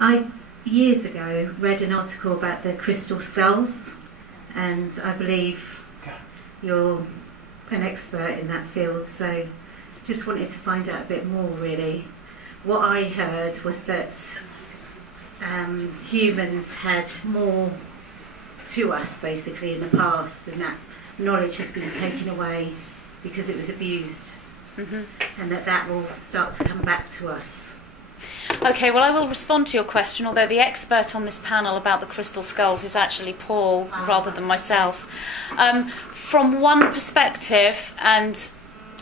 I, years ago, read an article about the crystal skulls, and I believe you're an expert in that field, so just wanted to find out a bit more, really. What I heard was that humans had more to us, basically, in the past, and that knowledge has been taken away because it was abused, and that will start to come back to us. Okay, well, I will respond to your question, although the expert on this panel about the crystal skulls is actually Paul rather than myself. From one perspective, and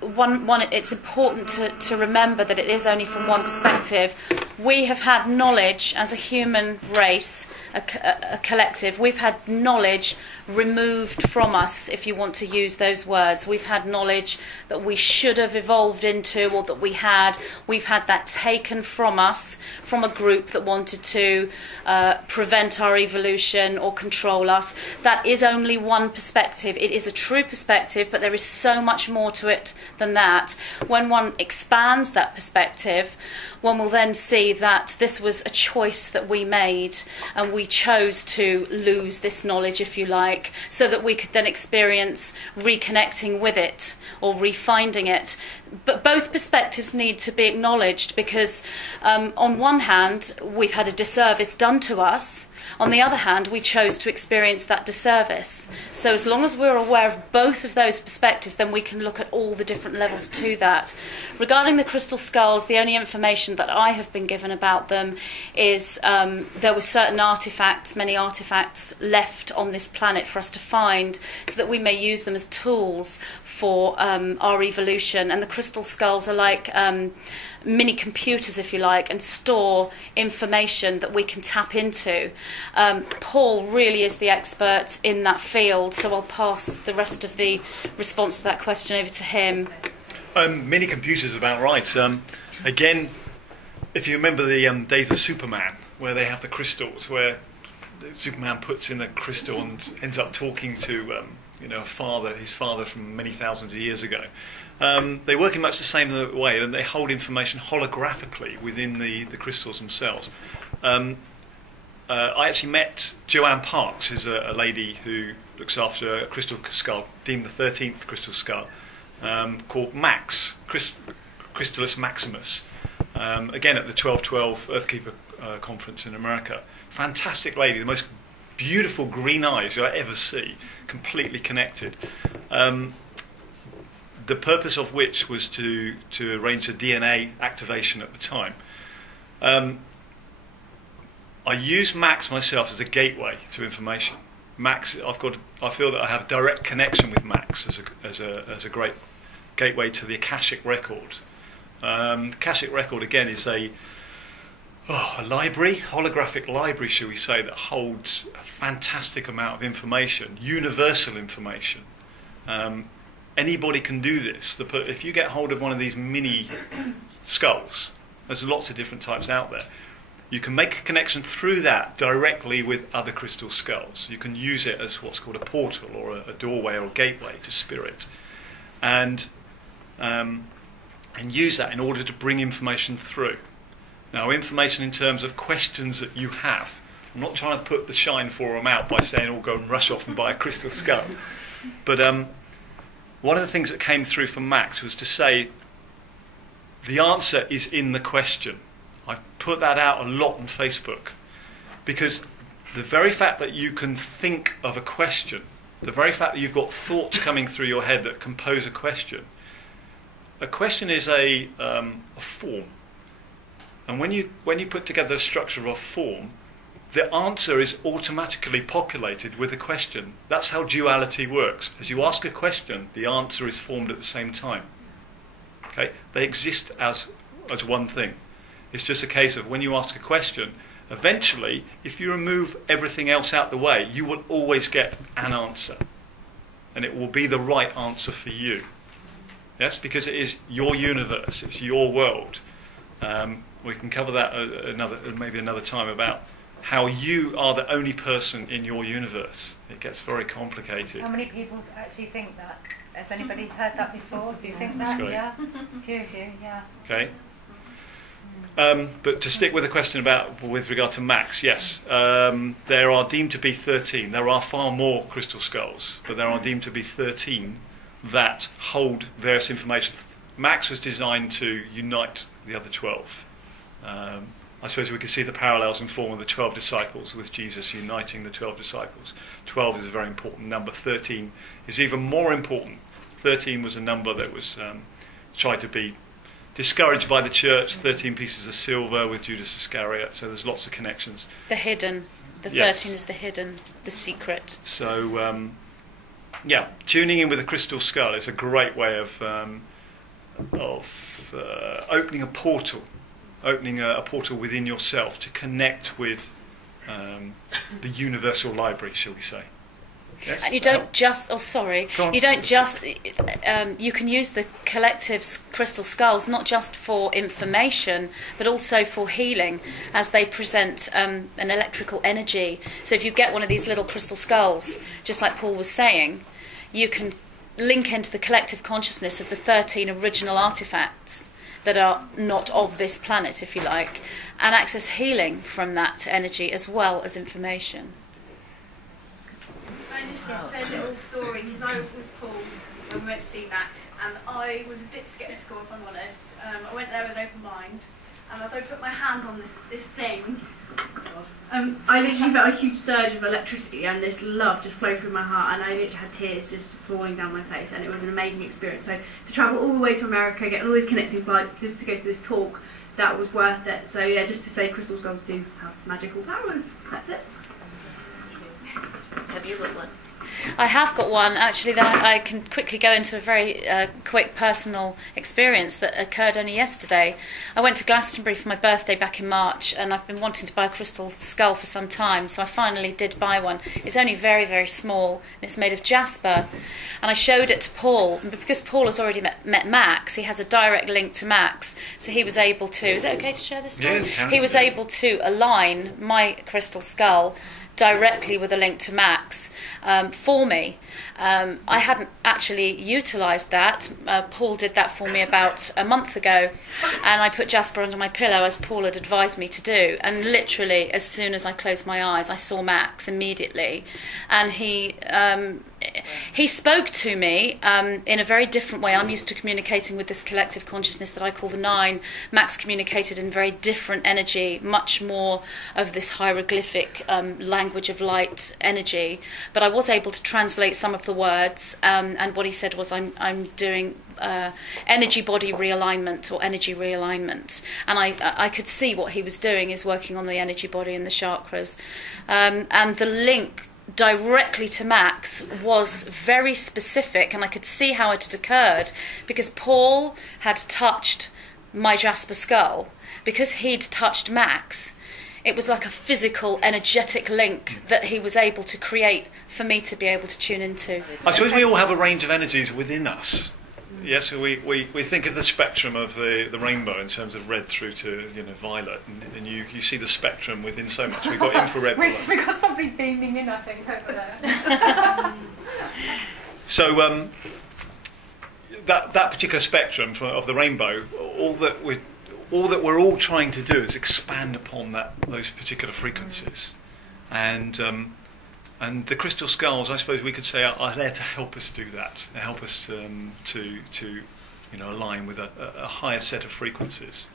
one, it's important to remember that it is only from one perspective. We have had knowledge as a human race, a collective. We've had knowledge removed from us, if you want to use those words. We've had knowledge that we should have evolved into, or that we've had that taken from us, from a group that wanted to prevent our evolution or control us. That is only one perspective. It is a true perspective, but there is so much more to it than that. When one expands that perspective, one will then see that this was a choice that we made, and we chose to lose this knowledge, if you like, so that we could then experience reconnecting with it or refinding it. But both perspectives need to be acknowledged, because on one hand, we've had a disservice done to us. On the other hand, we chose to experience that disservice. So as long as we're aware of both of those perspectives, then we can look at all the different levels to that. Regarding the crystal skulls, the only information that I have been given about them is there were certain artifacts, many artifacts left on this planet for us to find, so that we may use them as tools for our evolution. And the crystal skulls are like mini computers, if you like, and store information that we can tap into. Paul really is the expert in that field, so I'll pass the rest of the response to that question over to him. Mini computers, about right. Again, if you remember the days of Superman, where they have the crystals, where Superman puts in a crystal and ends up talking to his father from many thousands of years ago. They work in much the same way, and they hold information holographically within the crystals themselves. I actually met Joanne Parks, who's a lady who looks after a crystal skull, deemed the 13th crystal skull, called Max, Crystallis Maximus, again at the 1212 Earthkeeper conference in America. Fantastic lady, the most beautiful green eyes I ever see, completely connected. The purpose of which was to arrange a DNA activation at the time. I use Max myself as a gateway to information. Max, I feel that I have a direct connection with Max as a great gateway to the Akashic record. Akashic record again is a library, holographic library, shall we say, that holds a fantastic amount of information, universal information. Anybody can do this. If you get hold of one of these mini skulls, there's lots of different types out there. You can make a connection through that directly with other crystal skulls. You can use it as what's called a portal, or a doorway, or a gateway to spirit, and use that in order to bring information through. Now, information in terms of questions that you have. I'm not trying to put the shine forum out by saying, "Oh, go and rush off and buy a crystal skull," but one of the things that came through from Max was to say, the answer is in the question. I've put that out a lot on Facebook, because the very fact that you can think of a question, the very fact that you've got thoughts coming through your head that compose a question is a form. And when you put together the structure of a form, the answer is automatically populated with a question. That's how duality works. As you ask a question, the answer is formed at the same time. Okay? They exist as one thing. It's just a case of when you ask a question, eventually, if you remove everything else out the way, you will always get an answer. And it will be the right answer for you. Yes, because it is your universe, it's your world. We can cover that maybe another time, about how you are the only person in your universe. It gets very complicated. How many people actually think that? Has anybody heard that before? Do you think that? Yeah? Few, yeah. Okay. But to stick with the question with regard to Max, yes, there are deemed to be 13. There are far more crystal skulls, but there are deemed to be 13 that hold various information. Max was designed to unite the other 12. I suppose we could see the parallels in form of the 12 disciples, with Jesus uniting the 12 disciples. 12 is a very important number. 13 is even more important. 13 was a number that was tried to be discouraged by the church. 13 pieces of silver with Judas Iscariot. So there's lots of connections. The hidden. The 13 is the hidden, the secret. So, tuning in with the crystal skull is a great way of opening a portal. Opening a portal within yourself to connect with the universal library, shall we say. Yes? And you don't just, you don't just, you can use the collective crystal skulls not just for information, but also for healing, as they present an electrical energy. So if you get one of these little crystal skulls, just like Paul was saying, you can link into the collective consciousness of the 13 original artifacts that are not of this planet, if you like, and access healing from that energy as well as information. I just say a little story, because I was with Paul when we went to see Max, and I was a bit sceptical, if I'm honest. I went there with an open mind, and as I put my hands on this thing, I literally felt a huge surge of electricity and this love just flowed through my heart, and I literally had tears just falling down my face, and it was an amazing experience. So to travel all the way to America, get all these connecting flights, just to go to this talk, that was worth it. So yeah, just to say crystal skulls do have magical powers. That's it. Have you got one? I have got one, actually, that I can quickly go into a very quick personal experience that occurred only yesterday. I went to Glastonbury for my birthday back in March, and I've been wanting to buy a crystal skull for some time, so I finally did buy one. It's only very, very small, and it's made of jasper. And I showed it to Paul, and because Paul has already met Max, he has a direct link to Max, so he was able to... Is it okay to share this story? Yeah, he was able to align my crystal skull directly with a link to Max for me. I hadn't actually utilised that. Paul did that for me about a month ago, and I put jasper under my pillow as Paul had advised me to do, and literally as soon as I closed my eyes I saw Max immediately, and he spoke to me in a very different way. I'm used to communicating with this collective consciousness that I call the Nine. Max communicated in very different energy, much more of this hieroglyphic language of light energy, but I was able to translate some of the words, and what he said was I'm doing energy body realignment or energy realignment, and I could see what he was doing is working on the energy body and the chakras, and the link directly to Max was very specific, and I could see how it had occurred because Paul had touched my jasper skull. Because he'd touched Max, it was like a physical, energetic link that he was able to create for me to be able to tune into. I suppose we all have a range of energies within us. Yes, so we think of the spectrum of the rainbow in terms of red through to violet, and you see the spectrum within so much. We've got infrared. We've got something beaming in, I think, over there. So that particular spectrum of the rainbow, all that we're all trying to do is expand upon those particular frequencies, and the crystal skulls, I suppose we could say, are there to help us do that, to help us to align with a higher set of frequencies.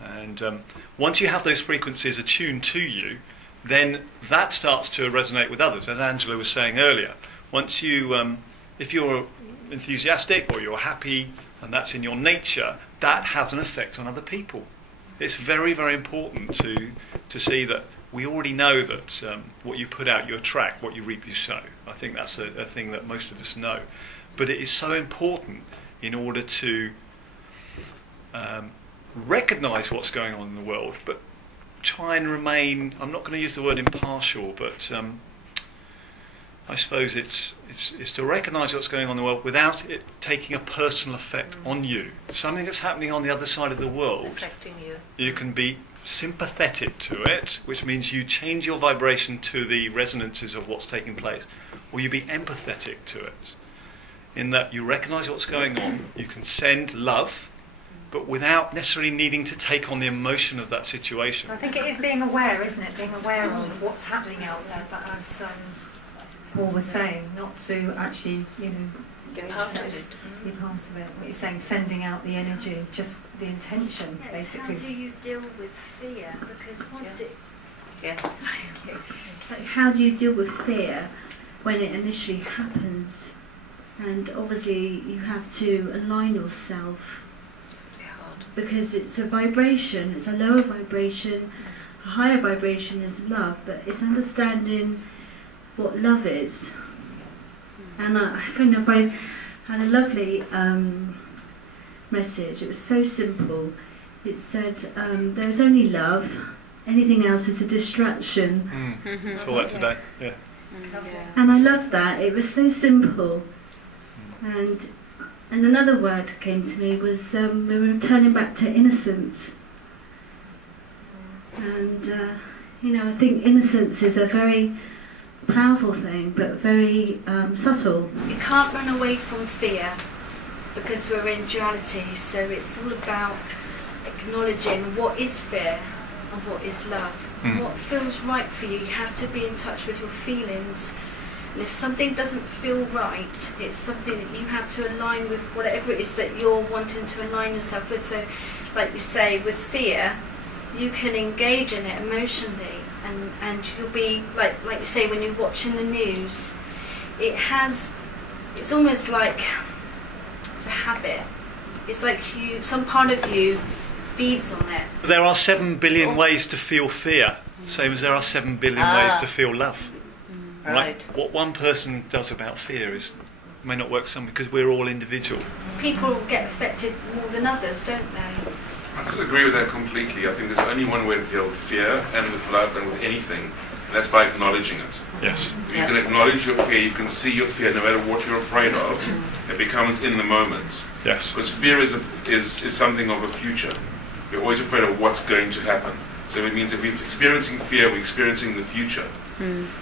And once you have those frequencies attuned to you, then that starts to resonate with others, as Angela was saying earlier. Once you, if you're enthusiastic or you're happy, and that's in your nature, that has an effect on other people. It's very, very important to see that we already know that what you put out, you attract. What you reap, you sow. I think that's a thing that most of us know. But it is so important in order to recognise what's going on in the world, but try and remain, I'm not going to use the word impartial, but I suppose it's to recognise what's going on in the world without it taking a personal effect on you. Something that's happening on the other side of the world, affecting you. You can be sympathetic to it, which means you change your vibration to the resonances of what's taking place, or you be empathetic to it, in that you recognise what's going on, you can send love, but without necessarily needing to take on the emotion of that situation. I think it is being aware, isn't it? Being aware of what's happening out there, but as Paul was saying, not to actually, you know, be part of it. What you're saying, sending out the energy, just the intention, basically. How do you deal with fear? Because once it... Yes. Thank you. So how do you deal with fear when it initially happens? And obviously you have to align yourself, because it's a vibration, it's a lower vibration, a higher vibration is love, but it's understanding what love is. And I think I had a lovely message. It was so simple. It said, there's only love, anything else is a distraction. Saw that today, yeah. And I love that. It was so simple. And another word came to me was we were returning back to innocence. And you know, I think innocence is a very powerful thing, but very subtle. You can't run away from fear because we're in duality. So it's all about acknowledging what is fear and what is love. What feels right for you. You have to be in touch with your feelings. And if something doesn't feel right, it's something that you have to align with, whatever it is that you're wanting to align yourself with. So, like you say, with fear, you can engage in it emotionally, and you'll be, like you say, when you're watching the news, it's almost like, it's a habit. It's like some part of you feeds on it. There are 7 billion ways to feel fear, same as there are 7 billion ways to feel love. Right. What one person does about fear may not work for some, because we're all individual. People get affected more than others, don't they? I could agree with that completely. I think there's only one way to deal with fear and with love and with anything, and that's by acknowledging it. Yes. If you can acknowledge your fear, you can see your fear no matter what you're afraid of, it becomes in the moment. Yes. Because fear is something of a future. We're always afraid of what's going to happen. So it means if we're experiencing fear, we're experiencing the future.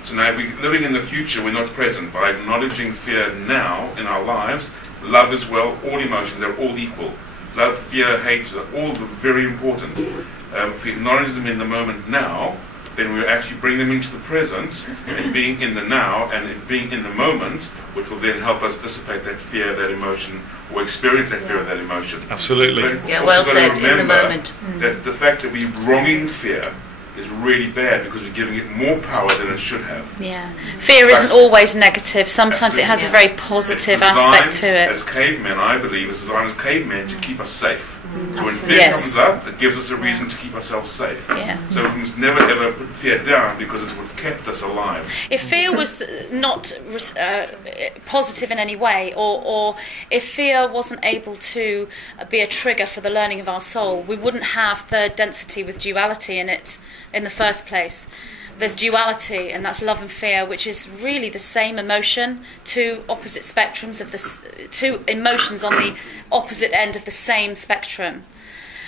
So now if we're living in the future, we're not present. By acknowledging fear now in our lives, love as well, all emotions, they're all equal. Love, fear, hate, are all very important. If we acknowledge them in the moment now, then we actually bring them into the present, and being in the now and being in the moment, which will then help us dissipate that fear, that emotion, or experience that fear, that emotion. Absolutely. But Yeah, also well got to said, in the remember moment. that the fact that we're wronging fear is really bad, because we're giving it more power than it should have. Yeah. Fear isn't always negative. Sometimes it has a very positive aspect to it. As cavemen, I believe, it's designed as cavemen to keep us safe. So when fear comes up, it gives us a reason to keep ourselves safe. Yeah. So we must never ever put fear down, because it's what kept us alive. If fear was not positive in any way, or if fear wasn't able to be a trigger for the learning of our soul, we wouldn't have third density with duality in it in the first place. There's duality, and that's love and fear, which is really the same emotion, two opposite spectrums of two emotions on the opposite end of the same spectrum.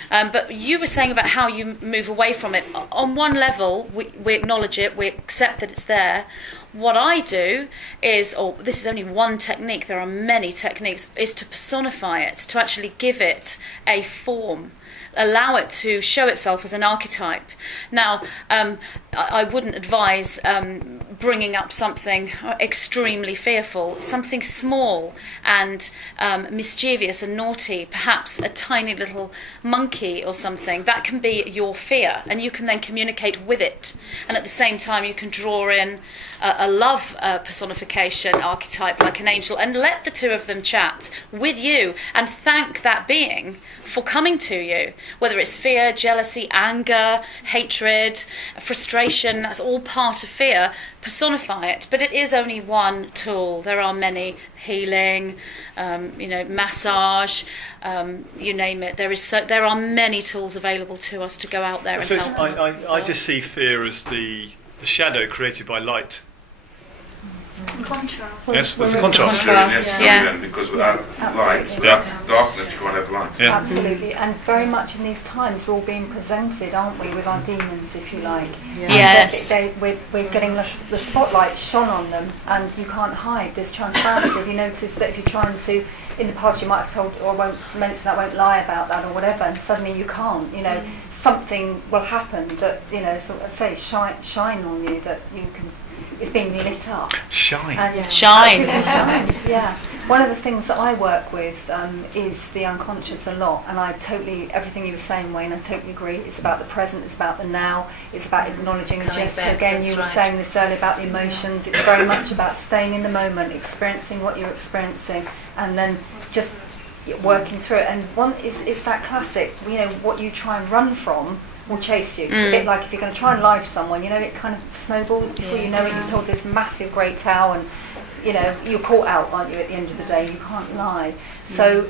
But you were saying about how you move away from it. On one level, we acknowledge it, we accept that it's there. What I do is, this is only one technique, there are many techniques, is to personify it, to actually give it a form. Allow it to show itself as an archetype. Now, I wouldn't advise bringing up something extremely fearful, something small and mischievous and naughty, perhaps a tiny little monkey or something. That can be your fear, and you can then communicate with it. And at the same time, you can draw in a love personification archetype like an angel, and let the two of them chat with you and thank that being for coming to you. Whether it's fear, jealousy, anger, hatred, frustration, that's all part of fear. Personify it, but it is only one tool. There are many: healing, massage, you name it. There are many tools available to us to go out there and help. I just see fear as the shadow created by light. Contrast. Yes, there's a Contrast. contrast. Very necessary Yeah. then, because without light, absolutely. without darkness, you can't have light. Yeah. Absolutely, and very much in these times we're all being presented, aren't we, with our demons, if you like. Yeah. And Yes. we're getting the spotlight shone on them, and you can't hide. There's transparency. Have you noticed that if you're trying to, in the past you might have told, or won't mention that, won't lie about that, or whatever, and suddenly you can't, you know, something will happen that, you know, sort of say, shine on you, that you can, it's being lit up. Shine. And Shine. absolutely shine. Yeah. One of the things that I work with is the unconscious a lot, and I totally, everything you were saying, Wayne, I totally agree. It's about the present, it's about the now, it's about acknowledging. Coming Jessica, back, again, that's you were right. saying this earlier about the emotions. It's very much about staying in the moment, experiencing what you're experiencing, and then just working through it. And one is that classic, you know, what you try and run from will chase you. A bit like if you're going to try and lie to someone, you know, it kind of snowballs before you know it. You've told this massive great tale, and you know you're caught out, aren't you? At the end of the day, you can't lie. So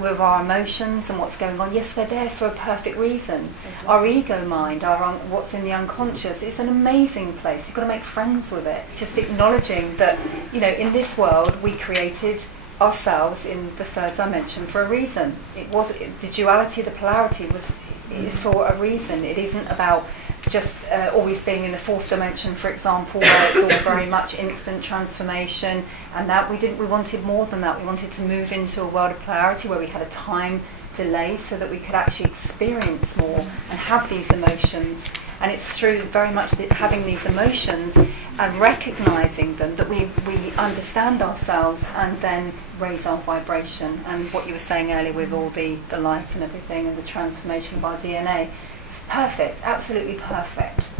with our emotions and what's going on, yes, they're there for a perfect reason. Our ego mind, what's in the unconscious, it's an amazing place. You've got to make friends with it. Just acknowledging that, you know, in this world we created ourselves in the third dimension for a reason. It was the duality, the polarity is for a reason. It isn't about just always being in the fourth dimension, for example, where it's all very much instant transformation, and that we wanted more than that. We wanted to move into a world of polarity where we had a time delay so that we could actually experience more and have these emotions. And it's through very much having these emotions and recognising them that we understand ourselves and then raise our vibration. And what you were saying earlier with all the light and everything and the transformation of our DNA, perfect, absolutely perfect.